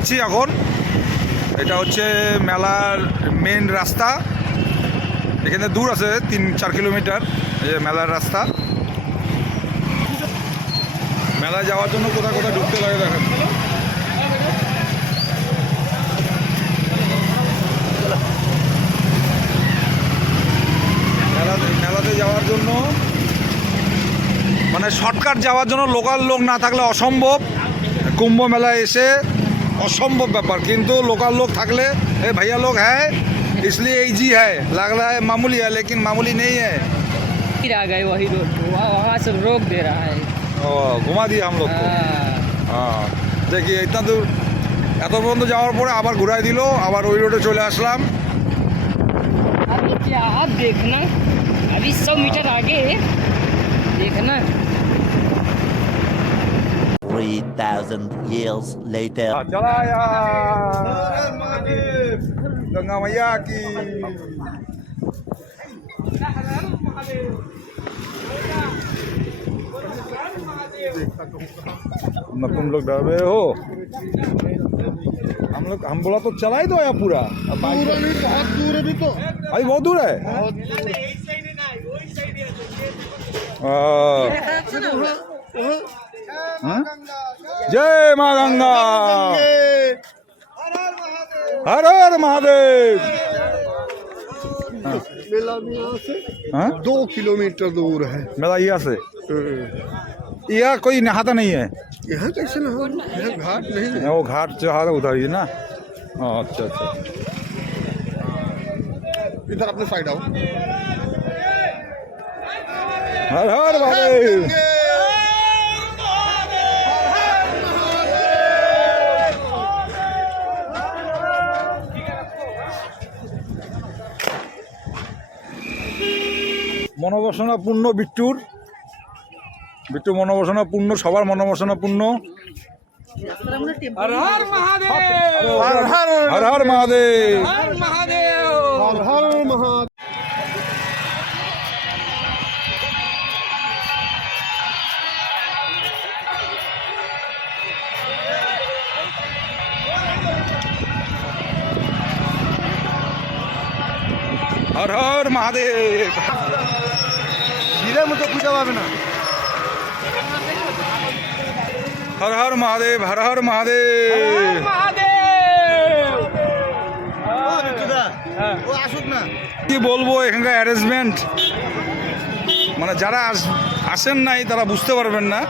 যাচ্ছি এখন। এটা হচ্ছে মেলার মেন রাস্তা, এখানে দূর আছে 3-4 কিলোমিটার এই মেলার রাস্তা। মেলায় যাওয়ার জন্য কোথায় কোথায় ঢুকতে লাগে দেখেন। মেলাতে যাওয়ার জন্য মানে শর্টকাট যাওয়ার জন্য লোকাল লোক না থাকলে অসম্ভব। কুম্ভ মেলায় এসে অসম্ভব ব্যাপার, কিন্তু লোকাল लोग থাকলে ए भैया लोग है इसलिए इजी है, लग रहा है मामूली है लेकिन मामूली नहीं है। आ गए वही रोड, वहाँ से रोक दे रहा है। घुमा दिया हम लोग को। हाँ देखिए इतना दूर এত পর্যন্ত যাওয়ার পরে আবার ঘুরাই দিল, আবার ওই রোডে চলে আসলাম। अभी क्या देखना, अभी 100 मीटर आगे देखना। 3,000 years later. चला यार गंगा मैया की। ना तुम लोग डर रहे हो, हम बोला तो चला ही दो यार पूरा। पूरा नहीं, बहुत दूर है। अभी तो अभी बहुत दूर है। जय माँ गंगा, हर हर महादेव। मेला भी यहाँ से हाँ? 2 किलोमीटर दूर है। मेरा यहाँ से यहाँ कोई नहाता नहीं है। यहाँ कैसे ना हो, यहाँ घाट नहीं है। वो घाट जो है उधर ही ना। हाँ अच्छा अच्छा। इधर अपने साइड आओ। हर हर महादेव। মনোবাসনা পূর্ণ বিট্টুর, বিট্টু মনোবাসনা পূর্ণ, সবার মনোবাসনা পূর্ণ। হর হর মহাদেব, হর হর মহাদেব, हर हर महादेव। হর হর মহাদেব। ভিড়ের মতো খুঁজে পাবে না। হর হর মহাদেব, হর হর মহাদেব। ও আসুক না। কি বলবো এখানকার অ্যারেঞ্জমেন্ট, মানে যারা আসেন নাই তারা বুঝতে পারবেন না।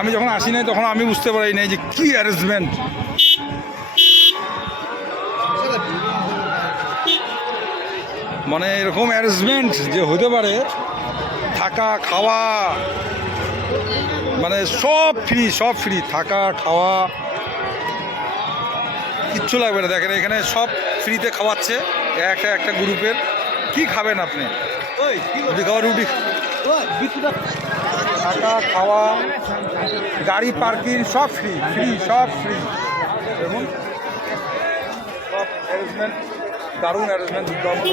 আমি যখন আসি নাই তখন আমি বুঝতে পারি নাই যে কি অ্যারেঞ্জমেন্ট। মানে এরকম অ্যারেঞ্জমেন্ট যে হতে পারে, থাকা খাওয়া মানে সব ফ্রি, সব ফ্রি, থাকা খাওয়া কিচ্ছু লাগবে না। দেখেন এখানে সব ফ্রিতে খাওয়াচ্ছে একটা একটা গ্রুপের। কি খাবেন আপনি? রুটি খাওয়া, রুটি, থাকা খাওয়া, গাড়ি পার্কিং সব ফ্রি, ফ্রি সব ফ্রি। দেখুন সব অ্যারেঞ্জমেন্ট, দারুণ অ্যারেঞ্জমেন্ট, দুর্দান্ত।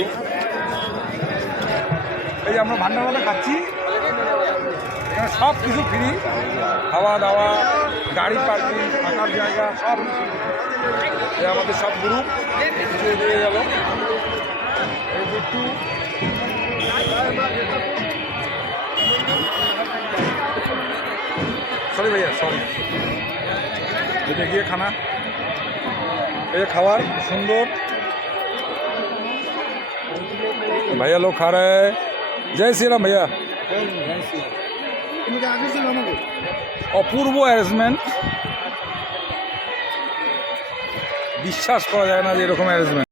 এই যে আমরা ভান্ডারবাদে খাচ্ছি, এখানে সব কিছু ফ্রি, খাওয়া দাওয়া, গাড়ি পার্কিং, থাকার জায়গা সব। এই আমাদের সব গ্রুপ দিয়ে গেল। এই বিট্টু, সরি ভাইয়া সরি। এটা গিয়ে খানা, এই খাবার সুন্দর। भैया लोग खा रहे हैं। जय श्री राम भैया। অপূর্ব অ্যারেঞ্জমেন্ট, বিশ্বাস করা যায় না যে এরকম অ্যারেঞ্জমেন্ট।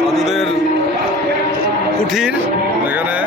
সাধুদের কুঠির এখানে।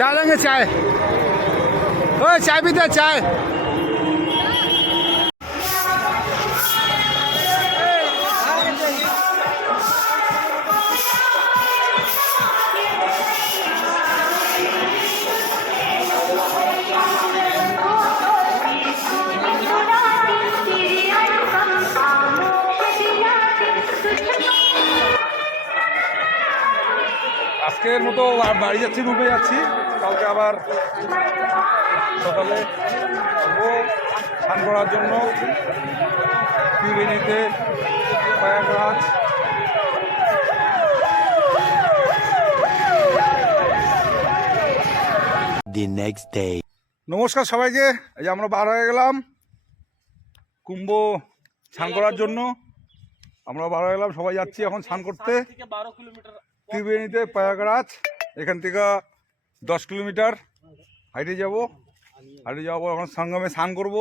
चाय लेंगे चाय ओए चाय पीते हैं, चाय আজকের মতো বাড়ি যাচ্ছি, রুমে যাচ্ছি। কালকে আবার সকালে স্নান করার জন্য ত্রিবেণীতে প্রয়াগরাজ। The next day. নমস্কার সবাইকে। এই যে আমরা বার হয়ে গেলাম কুম্ভ স্নান করার জন্য। আমরা বার হয়ে গেলাম, সবাই যাচ্ছি এখন স্নান করতে ত্রিবেণীতে প্রয়াগরাজ। এখান থেকে 10 কিলোমিটার হাইটে যাব। এখন সঙ্গমে স্নান করব,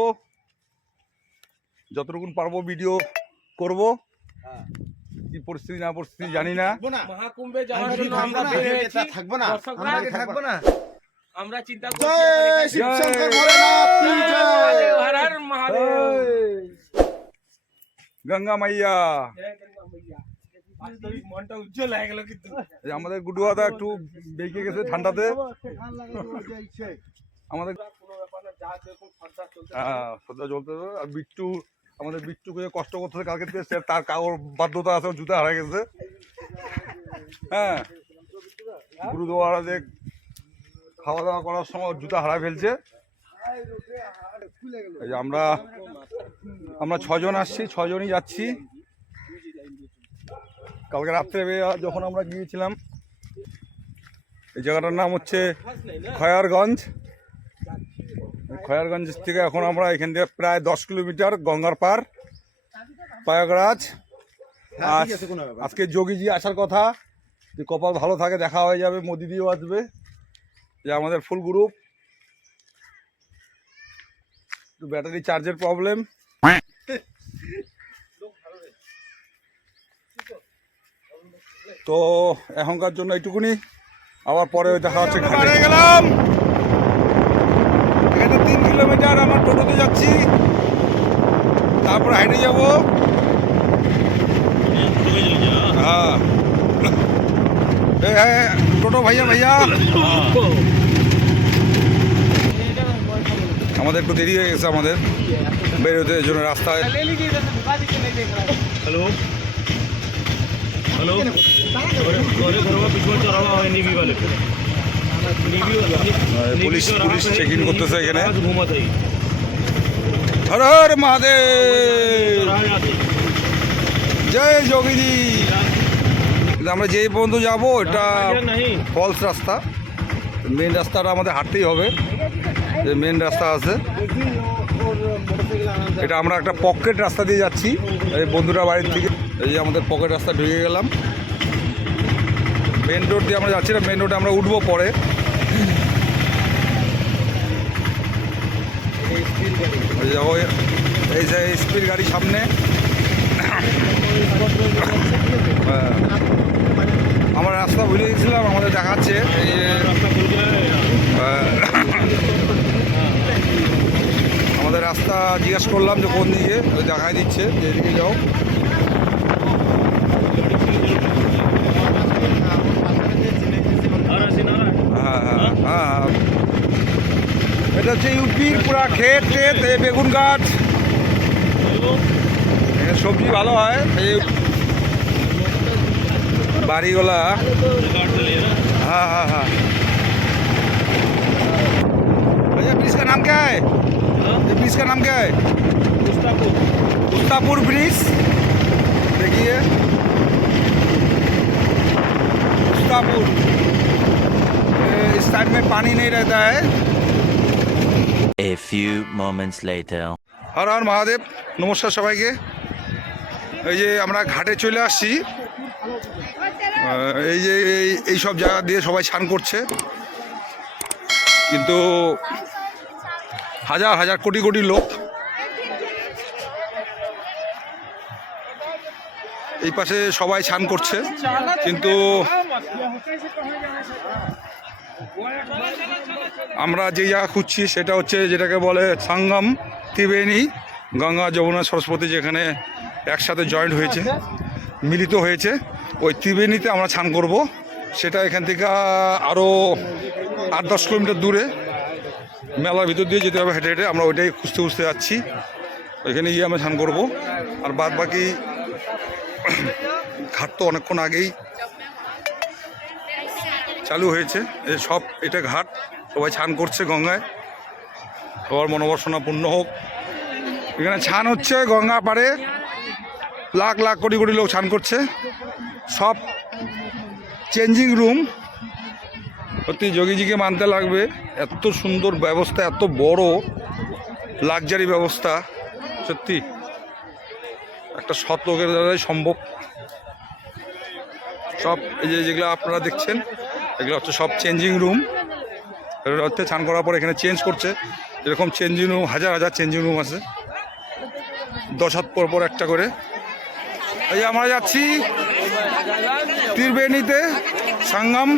যতটুকু পারবো ভিডিও করব। কি পরিস্থিতি না পরিস্থিতি জানি না। মহাকুম্ভে যাওয়ার জন্য আমরা বের হয়েছি। থাকবো না, থাকবো না। আমরা চিন্তা জয় শিব শঙ্কর ভোলেনাথ কি জয়। হর হর মহাদেব। গঙ্গা মাইয়া। বাস্তবিক মনটা উজ্জ্বল হয়ে গেল। কিন্তু এই আমাদের গুডু দাদা একটু বেঁকে গেছে ঠান্ডাতে। আমাদের সদ্যা চলতে হবে। আর বিট্টু, আমাদের বিট্টুকে কষ্ট করতেছে কালকে থেকে, তার কাগর বাধ্যতা আছে, জুতা হারিয়ে গেছে। হ্যাঁ, গুরুদুয়ারা দেখ খাওয়া দাওয়া করার সময় জুতা হারায় ফেলছে। এই যে আমরা 6 জন আসছি, 6 জনই যাচ্ছি। কালকে রাত্রে যখন আমরা গিয়েছিলাম, এই জায়গাটার নাম হচ্ছে খয়ারগঞ্জ। খয়ারগঞ্জ থেকে এখন আমরা এখান থেকে প্রায় 10 কিলোমিটার গঙ্গার পার প্রয়াগরাজ। আজকে যোগীজি আসার কথা, যে কপাল ভালো থাকে দেখা হয়ে যাবে, মোদিদিও আসবে। যে আমাদের ফুল গ্রুপ, একটু ব্যাটারি চার্জের প্রবলেম। তো এখনকার জন্য এইটুকুনি, আবার পরে দেখা হচ্ছে। গেলাম এখানে 3 কিলোমিটার আমরা টোটোতে যাচ্ছি, তারপর হেঁটে যাবো। হ্যাঁ টোটো ভাইয়া ভাইয়া, আমাদের একটু দেরি হয়ে গেছে আমাদের বেরোতে, এই জন্য রাস্তায়। हेलो हेलो गोरे घरवा पिछवा चौराहा है नीवी वाले পুলিশ চেকিং করতেছে এখানে। घूमत है হর হর মহাদেব, জয় যোগীজি। আমরা যেই পর্যন্ত যাবো এটা नहीं ফলস রাস্তা, মেন রাস্তাটা আমাদের হাঁটতেই হবে। যে মেন রাস্তা আছে, এটা আমরা একটা পকেট রাস্তা দিয়ে যাচ্ছি এই বন্ধুরা বাড়ির থেকে। এই যে আমাদের পকেট রাস্তা ঢুকে গেলাম। মেন রোড দিয়ে আমরা যাচ্ছি না, মেন রোডে আমরা উঠবো পরে। এই যে স্পিড গাড়ি সামনে। আমরা রাস্তা ভুলে গেছিলাম, আমাদের দেখাচ্ছে এই আমাদের রাস্তা জিজ্ঞেস করলাম যে কোন দিকে, দেখাই দিচ্ছে যে এদিকে যাও। হ্যাঁ হ্যাঁ হ্যাঁ, এটা হচ্ছে ইউপির পুরা ক্ষেত টেত, বেগুন গাছ, এখানে সবজি ভালো হয়। এই বাড়িগুলা, हाँ हाँ हाँ। भैया ब्रिज का नाम क्या है? ये ब्रिज का नाम क्या है? उस्तापुर ब्रिज। देखिए उस्तापुर, इस टाइम में पानी नहीं रहता है। A few moments later. Har Har Mahadev. নমস্কার সবাইকে। এই যে আমরা ঘাটে চলে আসছি। এই যে এই সব জায়গা দিয়ে সবাই স্নান করছে, কিন্তু হাজার হাজার কোটি কোটি লোক। এই পাশে সবাই স্নান করছে, কিন্তু আমরা যে জায়গা খুঁজছি সেটা হচ্ছে যেটাকে বলে সঙ্গম ত্রিবেণী, গঙ্গা যমুনা সরস্বতী যেখানে একসাথে জয়েন্ট হয়েছে, মিলিত হয়েছে। ওই ত্রিবেণীতে আমরা স্নান করব। সেটা এখান থেকে আরও 8-10 কিলোমিটার দূরে, মেলার ভিতর দিয়ে যেতে হবে হেঁটে হেঁটে। আমরা ওইটাই খুঁজতে খুঁজতে যাচ্ছি, ওইখানে গিয়ে আমরা স্নান করবো। আর বাদ বাকি ঘাট তো অনেকক্ষণ আগেই চালু হয়েছে। সব এটা ঘাট, সবাই স্নান করছে গঙ্গায়, সবার মনোবাসনা পূর্ণ হোক। এখানে স্নান হচ্ছে গঙ্গা পাড়ে, লাখ লাখ কোটি কোটি লোক স্নান করছে। সব চেঞ্জিং রুম, সত্যি যোগীজিকে মানতে লাগবে, এত সুন্দর ব্যবস্থা, এত বড় লাক্সারি ব্যবস্থা, সত্যি একটা সৎ লোকের দ্বারাই সম্ভব। সব এই যে যেগুলো আপনারা দেখছেন এগুলো হচ্ছে সব চেঞ্জিং রুম। এটা হচ্ছে স্নান করার পর এখানে চেঞ্জ করছে। এরকম চেঞ্জিং রুম হাজার হাজার চেঞ্জিং রুম আছে, 10 হাত পর পর একটা করে। এই আমরা যাচ্ছি ত্রিবেণীতে, সঙ্গম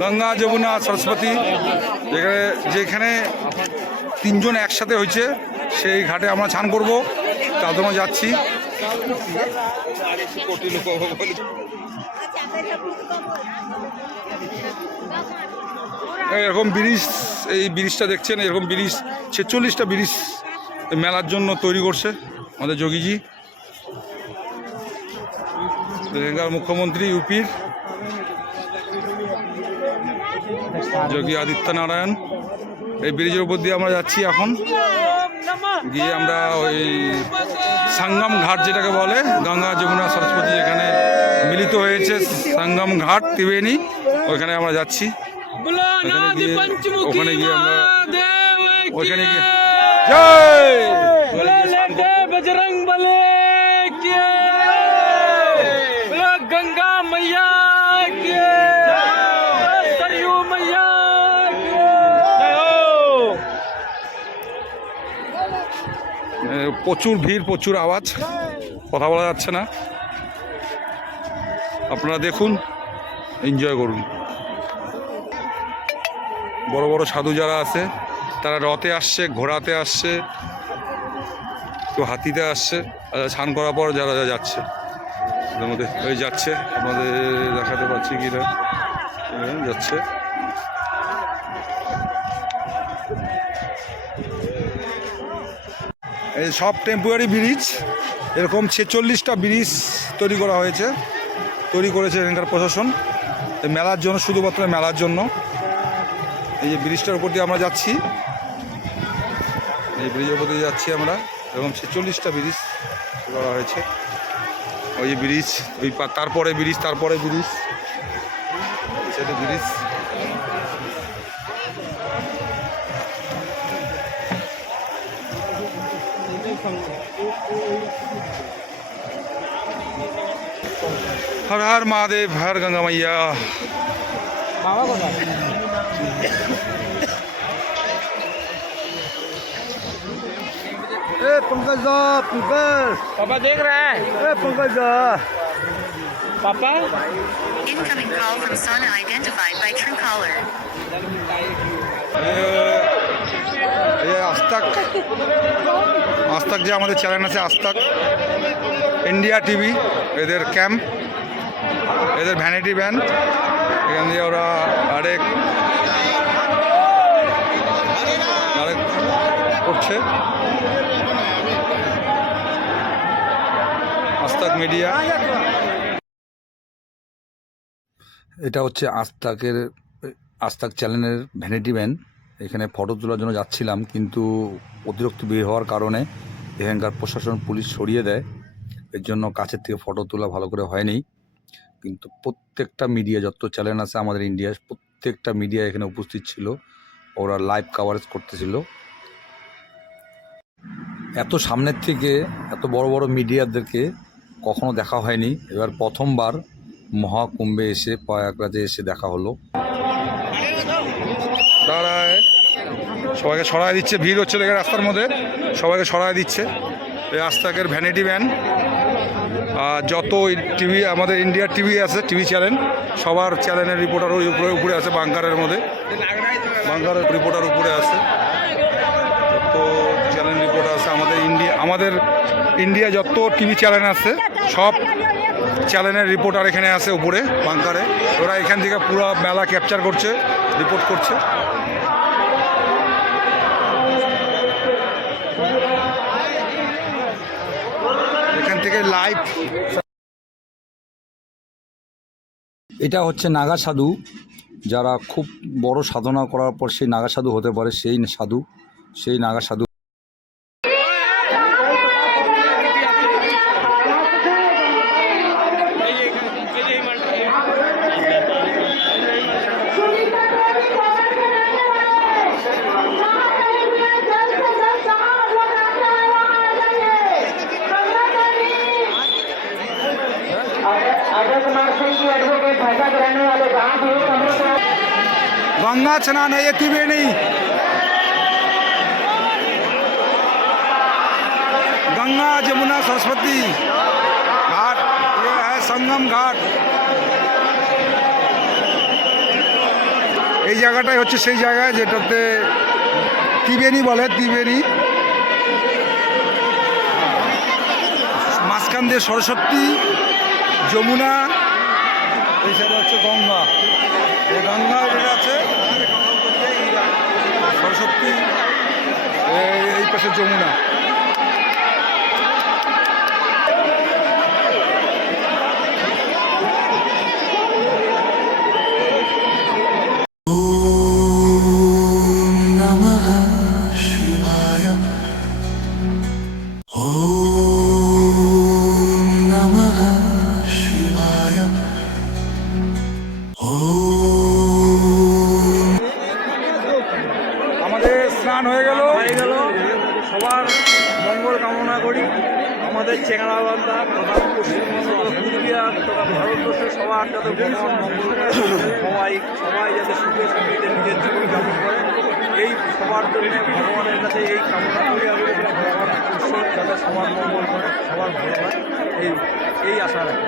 গঙ্গা যমুনা সরস্বতী, যেখানে 3 জন একসাথে হয়েছে, সেই ঘাটে আমরা স্নান করবো। তার জন্য যাচ্ছি। এরকম ব্রিজ, এই ব্রিজটা দেখছেন, এরকম ব্রিজ 46টা ব্রিজ মেলার জন্য তৈরি করছে আমাদের যোগীজি, এখানকার মুখ্যমন্ত্রী ইউপির যোগী আদিত্য নারায়ণ। এই ব্রিজের উপর দিয়ে আমরা যাচ্ছি এখন, গিয়ে আমরা ওই সঙ্গম ঘাট যেটাকে বলে, গঙ্গা যমুনা সরস্বতী যেখানে মিলিত হয়েছে, সঙ্গম ঘাট ত্রিবেণী, ওইখানে আমরা যাচ্ছি। ওখানে গিয়ে আমরা ওইখানে গিয়ে জয় बजरंग बली की गंगा मैया की सरयू मैया की প্রচুর ভিড়, প্রচুর আওয়াজ, কথা বলা যাচ্ছে না। আপনারা দেখুন, এনজয় করুন। বড় বড় সাধু যারা আছে তারা রথে আসছে, ঘোড়াতে আসছে, কেউ হাতিতে আসছে। স্নান করার পর যারা যাচ্ছে এর মধ্যে ওই যাচ্ছে, আপনাদের দেখাতে পাচ্ছি কি না, যাচ্ছে। এই সব টেম্পোরারি ব্রিজ, এরকম 46টা ব্রিজ তৈরি করা হয়েছে, তৈরি করেছে এখানকার প্রশাসন এই মেলার জন্য, শুধুমাত্র মেলার জন্য। এই যে ব্রিজটার উপর দিয়ে আমরা যাচ্ছি, এই ব্রিজের উপর দিয়ে যাচ্ছি আমরা, এরকম 46টা ব্রিজ করা হয়েছে। ওই যে ব্রিজ, ওই তারপরে ব্রিজ, তারপরে ব্রিজ, সেটা ব্রিজ। हर हर महादेव, हर गंगा मैया। पंकज दा, पंकज पापा देख रहा है, पंकज दा। पापा Incoming call from son identified by Truecaller. ये आज तक যে আমাদের চ্যানেল আছে, আজ তাক ইন্ডিয়া টিভি, এদের ক্যাম্প, এদের ভ্যানিটি ব্যান্ড, এখান দিয়ে ওরা আরেক করছে। আজ তাক মিডিয়া, এটা হচ্ছে আজ তাক চ্যানেলের ভ্যানিটি ব্যান। এখানে ফটো তোলার জন্য যাচ্ছিলাম, কিন্তু অতিরিক্ত ভিড় হওয়ার কারণে এখানকার প্রশাসন, পুলিশ সরিয়ে দেয়। এর জন্য কাছের থেকে ফটো তোলা ভালো করে হয়নি। কিন্তু প্রত্যেকটা মিডিয়া, যত চ্যানেল আছে আমাদের ইন্ডিয়ার, প্রত্যেকটা মিডিয়া এখানে উপস্থিত ছিল, ওরা লাইভ কাভারেজ করতেছিল। এত সামনের থেকে এত বড় বড় মিডিয়াদেরকে কখনো দেখা হয়নি, এবার প্রথমবার মহাকুম্ভে এসে, প্রয়াগরাজে এসে দেখা হলো। দাঁড়ায় সবাইকে সরায় দিচ্ছে, ভিড় হচ্ছে দেখে রাস্তার মধ্যে, সবাইকে সরায় দিচ্ছে। এই আস্তাকের ভ্যানিটি ভ্যান, যত টিভি আমাদের ইন্ডিয়ার টিভি আছে, টিভি চ্যানেল, সবার চ্যানেলের রিপোর্টার ওই উপরে আছে, বাংকারের মধ্যে, বাংকারের রিপোর্টার উপরে আছে, যত চ্যানেল রিপোর্টার আছে আমাদের ইন্ডিয়া যত টিভি চ্যানেল আছে সব চ্যানেলের রিপোর্টার এখানে আছে উপরে বাংকারে। ওরা এখান থেকে পুরো মেলা ক্যাপচার করছে, রিপোর্ট করছে। এখান থেকে লাইভ। এটা হচ্ছে নাগা সাধু, যারা খুব বড় সাধনা করার পর সেই নাগা সাধু হতে পারে, সেই নাগা সাধু। गंगा स्नान है ये त्रिवेणी, गंगा जमुना सरस्वती घाट, ये है संगम घाट। এই জায়গাটাই হচ্ছে সেই জায়গা যেটাতে ত্রিবেণী বলে, ত্রিবেণী। মাঝখান দিয়ে সরস্বতী, যমুনা, এই সাইডে হচ্ছে গঙ্গা। এই গঙ্গা যেটা আছে সরস্বতী, এই পাশে যমুনা। আমাদের স্নান হয়ে গেল। সবার মঙ্গল কামনা করি। আমাদের চেঙ্গারাবান্ধা তথা পশ্চিমবঙ্গ পুরুলিয়া তথা ভারতবর্ষের সবার যাতে ভগবান মঙ্গল করে, সবাই যাতে সুখে শান্তিতে নিজের জীবন যাপন করে, এই সবার জন্য ভগবানের কাছে এই কামনা করি। আমি ভগবান ঈশ্বর যাতে সবার মঙ্গল করে, সবার ভালো হয়, এই আশা রাখি।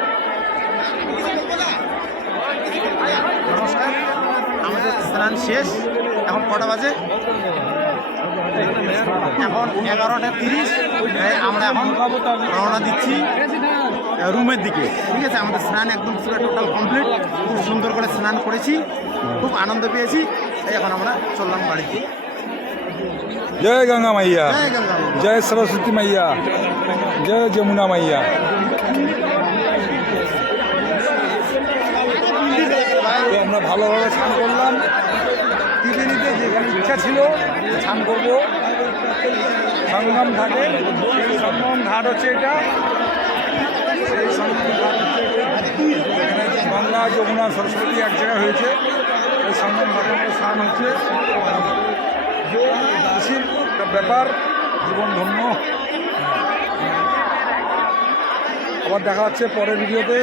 নমস্কার, আমাদের স্নান শেষ। এখন কটা বাজে? এখন 11:30। আমরা এখন রওনা দিচ্ছি রুমের দিকে। ঠিক আছে, আমাদের স্নান একদম পুরো টোটাল কমপ্লিট। খুব সুন্দর করে স্নান করেছি, খুব আনন্দ পেয়েছি। এখন আমরা চললাম বাড়িতে। जय गंगा मैया, জয় গঙ্গা মা। जय सरस्वती मैया, जय যমুনা मैया। তো আমরা ভালোভাবে স্নান করলাম ত্রিবেণীতে, যেখানে ইচ্ছা ছিল স্নান করবো। সঙ্গম ঘাটে, সেই সঙ্গম ঘাট হচ্ছে এটা, সেই সঙ্গম ঘাট হচ্ছে এখানে গঙ্গা যমুনা সরস্বতী এক জায়গায় হয়েছে। এই সঙ্গম ঘাটে আমাদের স্নান হচ্ছে, খুশির একটা ব্যাপার, জীবন ধন্য। আবার দেখা হচ্ছে পরের ভিডিওতে।